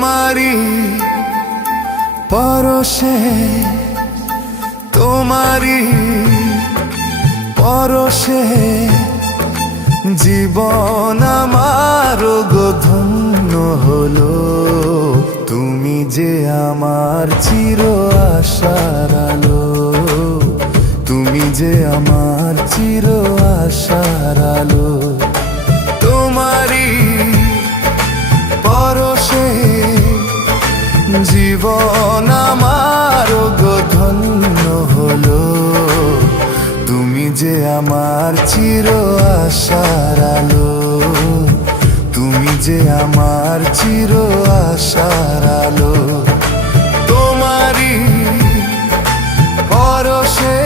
তোমারি পরশে, তোমারি পরশে জীবন আমার গো ধন্য হলো। তুমি যে আমার চির আশার আলো, তুমি যে আমার চির আশার আলো। তোমারি পরশে জীবন আমার গো ধন্য হলো। তুমি যে আমার চির আশার আলো, তুমি যে আমার চির আশার আলো। তোমারি পরশে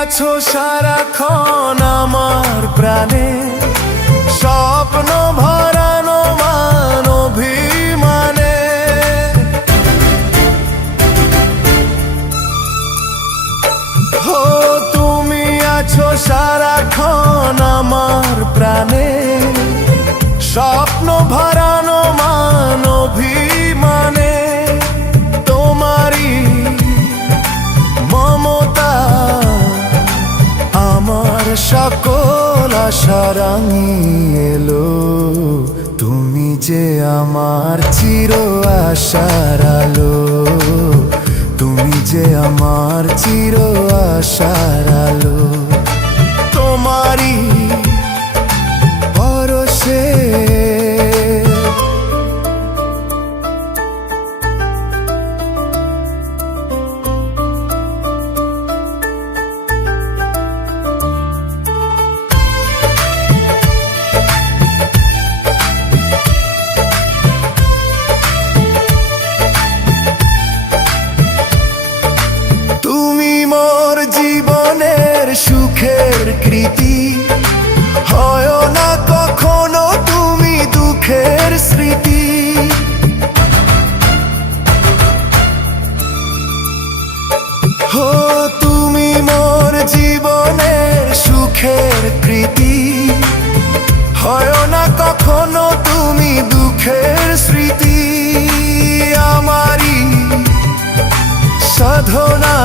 আছো সারাক্ষণ আমার প্রাণে, স্বপ্ন ভরানো মান অভিমানে। ও তুমি আছো সারাক্ষণ আমার প্রাণে, স্বপ্ন ভরানো মান অভিমানে। তোমারি মমতা আমার সকল আশা রাঙিয়ে এলো। তুমি যে আমার চির আশার আলো, তুমি যে আমার চির আশার আলো। তোমারি পরশে সুখের কৃতি, হয় না কখনো তুমি দুঃখের স্মৃতি। হো তুমি মোর জীবনের সুখের কৃতি, হয় না কখনো তুমি দুঃখের স্মৃতি। আমারি সাধনা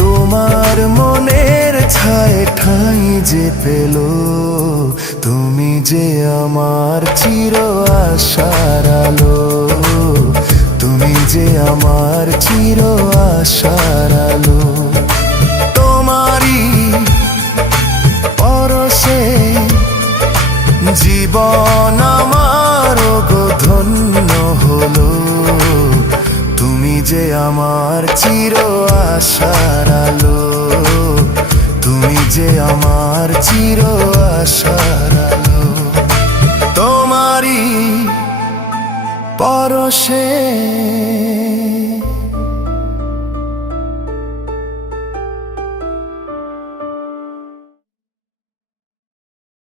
তোমার মনের ছায় ঠাঁই যে পেল। তুমি যে আমার চির আশার আলো, তুমি যে আমার চির আশার আলো। তোমারি পরশে জীবন আমার গো ধন্য হলো। তুমি যে আমার চির আশার আলো, তুমি যে আমার চির আশার আলো। তোমারি পরশে